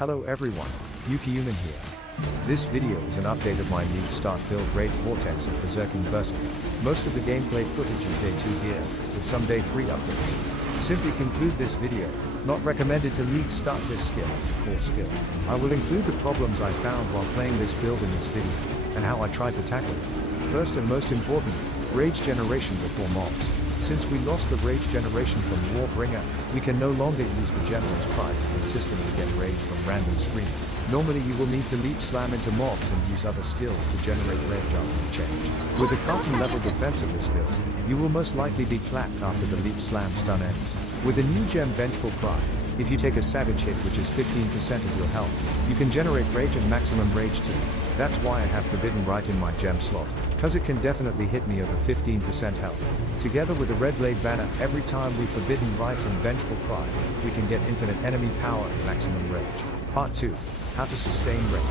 Hello everyone, Yukihuman here. This video is an update of my League Start build Rage Vortex of Berserking Berserker. Most of the gameplay footage is Day 2 gear, with some Day 3 updates. Simply conclude this video, not recommended to League Start this skill as a core skill. I will include the problems I found while playing this build in this video, and how I tried to tackle it. First and most important, rage generation before mobs. Since we lost the rage generation from Warbringer, we can no longer use the General's Cry to consistently get rage from random screaming. Normally you will need to leap slam into mobs and use other skills to generate rage after the change. With the Carton level defense of this build, you will most likely be clapped after the leap slam stun ends. With a new gem Vengeful Cry, if you take a savage hit which is 15% of your health, you can generate rage and maximum rage too. That's why I have Forbidden Right in my gem slot, cause it can definitely hit me over 15% health. Together with the Red Blade banner, every time we Forbidden Right and Vengeful Cry, we can get infinite enemy power and maximum rage. Part 2. How to sustain rage.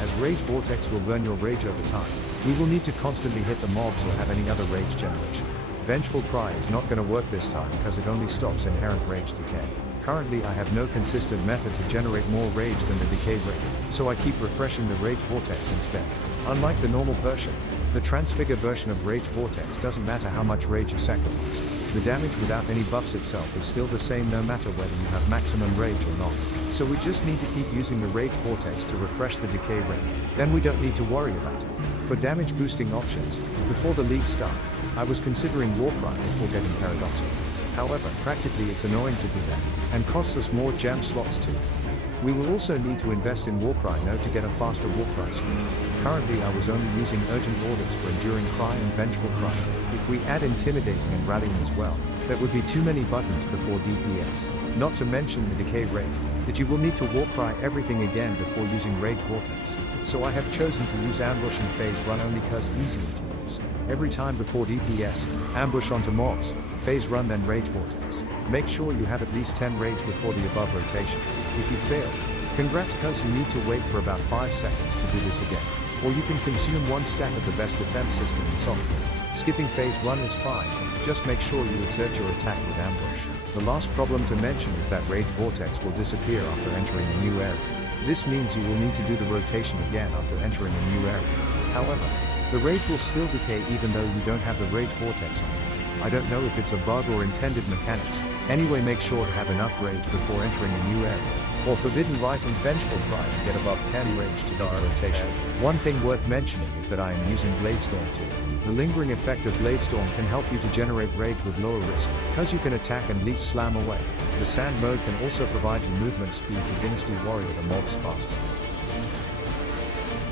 As Rage Vortex will burn your rage over time, we will need to constantly hit the mobs or have any other rage generation. Vengeful Cry is not going to work this time because it only stops inherent rage decay. Currently I have no consistent method to generate more rage than the decay rate, so I keep refreshing the Rage Vortex instead. Unlike the normal version, the Transfigure version of Rage Vortex doesn't matter how much rage you sacrifice. The damage without any buffs itself is still the same no matter whether you have maximum rage or not. So we just need to keep using the Rage Vortex to refresh the decay rate, then we don't need to worry about it. For damage boosting options, before the league start, I was considering Warcry before getting Paradoxical. However, practically it's annoying to do that, and costs us more gem slots too. We will also need to invest in Warcry node to get a faster Warcry speed. Currently I was only using Urgent Orders for Enduring Cry and Vengeful Cry. If we add Intimidating and Rallying as well, that would be too many buttons before DPS. Not to mention the decay rate, that you will need to Warcry everything again before using Rage Vortex. So I have chosen to use Ambush and Phase Run only cause easier to use. Every time before DPS, ambush onto mobs, phase run then Rage Vortex. Make sure you have at least 10 rage before the above rotation. If you fail, congrats cause you need to wait for about 5 seconds to do this again. Or you can consume 1 stack of the best defense system in software. Skipping phase run is fine, just make sure you exert your attack with ambush. The last problem to mention is that Rage Vortex will disappear after entering a new area. This means you will need to do the rotation again after entering a new area. However, the rage will still decay even though you don't have the Rage Vortex on. I don't know if it's a bug or intended mechanics. Anyway, make sure to have enough rage before entering a new area, or Forbidden Right and Vengeful Cry to get above 10 rage to do the rotation. One thing worth mentioning is that I am using Bladestorm too. The lingering effect of Bladestorm can help you to generate rage with lower risk, cause you can attack and leap slam away. The Sand mode can also provide you movement speed to Dynasty Warrior the mobs faster.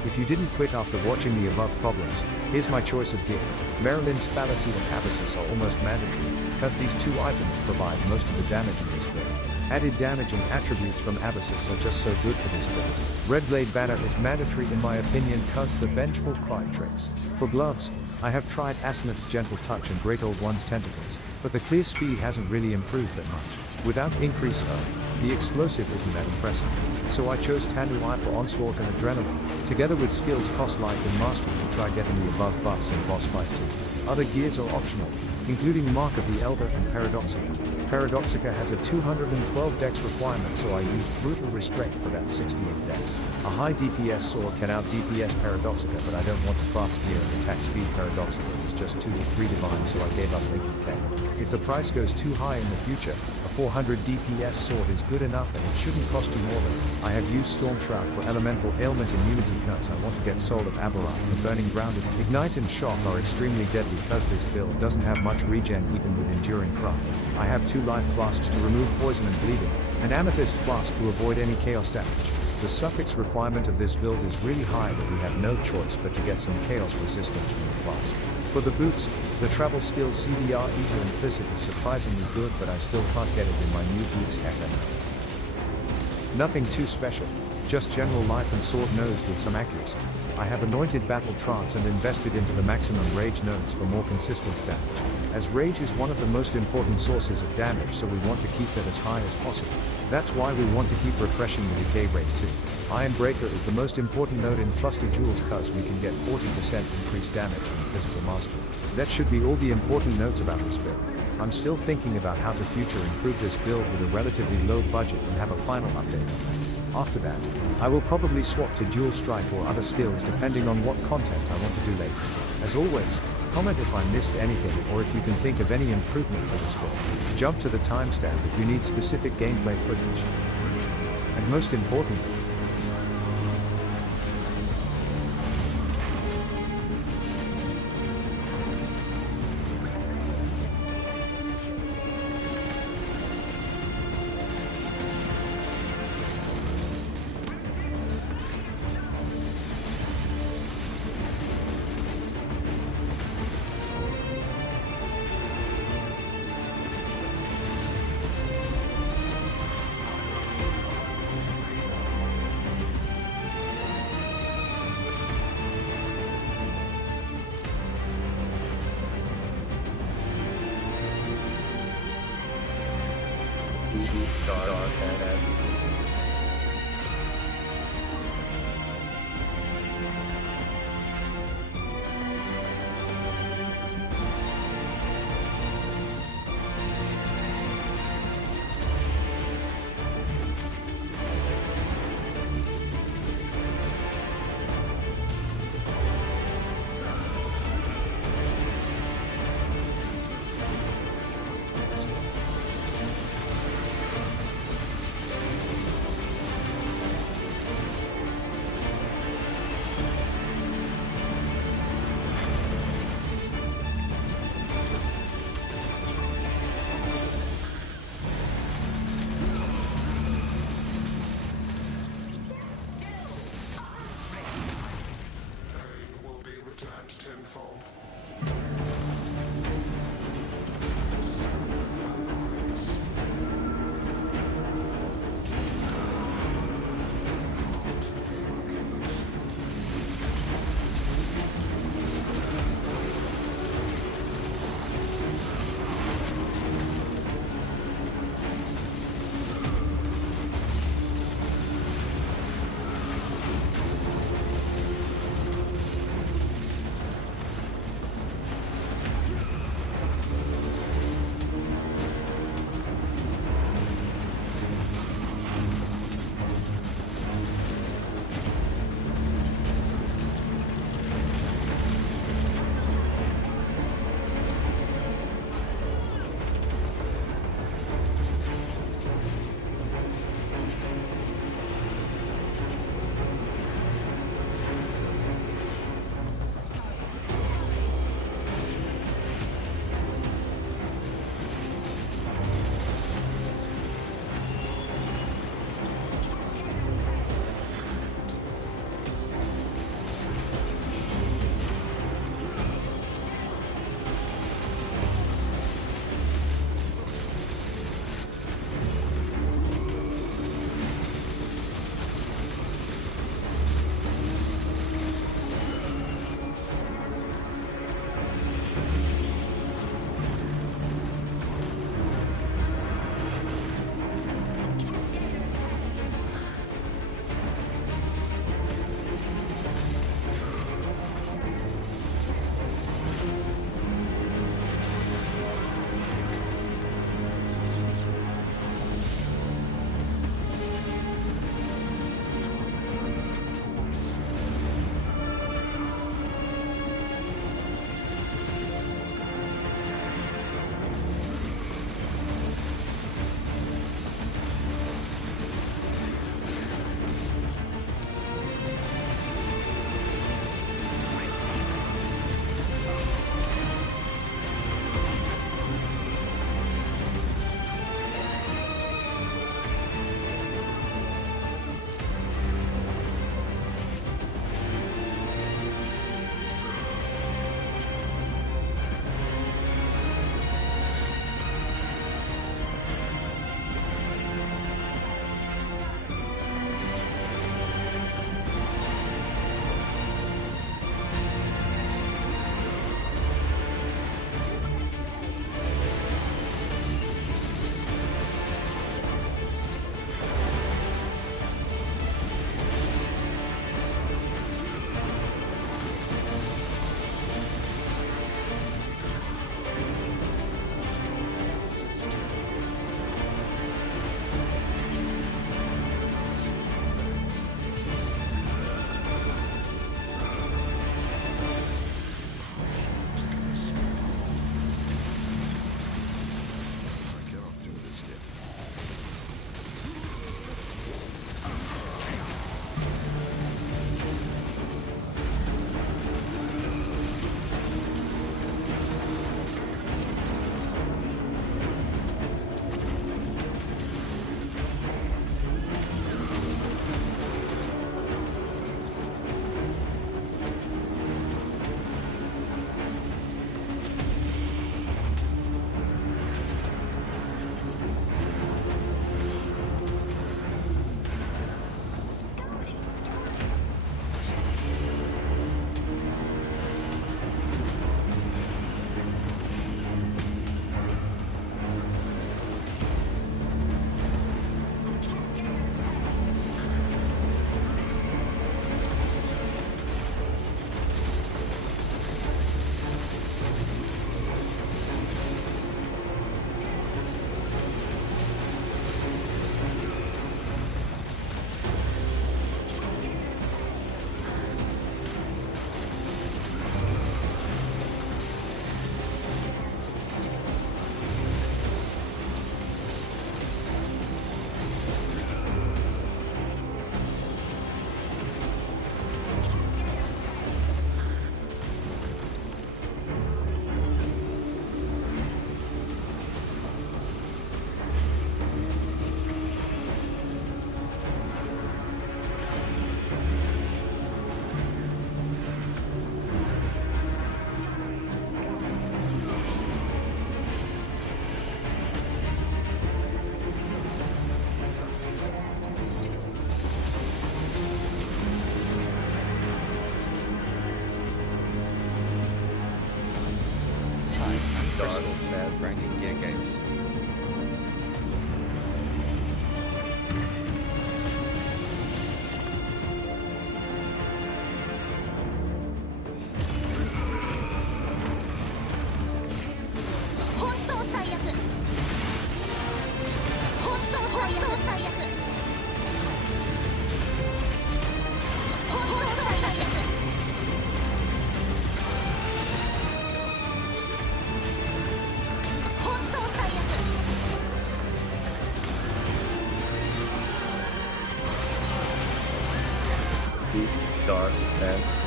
If you didn't quit after watching the above problems, here's my choice of gear. Maryland's Fallacy and Abyssus are almost mandatory, because these two items provide most of the damage in this build. Added damage and attributes from Abyssus are just so good for this build. Red Blade Banner is mandatory in my opinion cause the Vengeful Cry tricks. For gloves, I have tried Asenath's Gentle Touch and Great Old One's Tentacles, but the clear speed hasn't really improved that much. Without increase the explosive isn't that impressive. So I chose Tanduai for Onslaught and Adrenaline, together with skills Cost Life and Mastery to try getting the above buffs in boss fight too. Other gears are optional, including Mark of the Elder and Paradoxica. Paradoxica has a 212 dex requirement, so I used Brutal Restraint for that 68 dex. A high DPS sword can out DPS Paradoxica, but I don't want to craft gear and attack speed Paradoxica is just 2 to 3 divine, so I gave up 80k. If the price goes too high in the future, a 400 DPS sword is good enough and it shouldn't cost you more than. I have used Storm Shroud for elemental ailment immunity because I want to get Soul of Aberrant for burning ground. Ignite and Shock are extremely deadly because this build doesn't have much regen even with Enduring Cry. I have 2 life flasks to remove poison and bleeding, an amethyst flask to avoid any chaos damage. The suffix requirement of this build is really high that we have no choice but to get some chaos resistance from the flask. For the boots, the travel skill CDR Eater Implicit is surprisingly good, but I still can't get it in my new boots FMO. Nothing too special, just general life and sword nodes with some accuracy. I have anointed Battle Trance and invested into the maximum rage nodes for more consistent damage, as rage is one of the most important sources of damage, so we want to keep it as high as possible. That's why we want to keep refreshing the decay rate too. Iron Breaker is the most important node in Cluster Jewels cause we can get 40% increased damage in physical mastery. That should be all the important notes about this build. I'm still thinking about how to future improve this build with a relatively low budget and have a final update on that. After that, I will probably swap to dual strike or other skills depending on what content I want to do later. As always, comment if I missed anything or if you can think of any improvement for this world. Jump to the timestamp if you need specific gameplay footage. And most importantly, crystals for grinding gear games. Deep, dark, fantasy.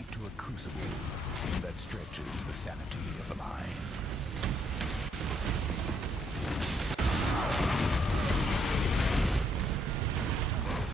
to a crucible that stretches the sanity of the mind.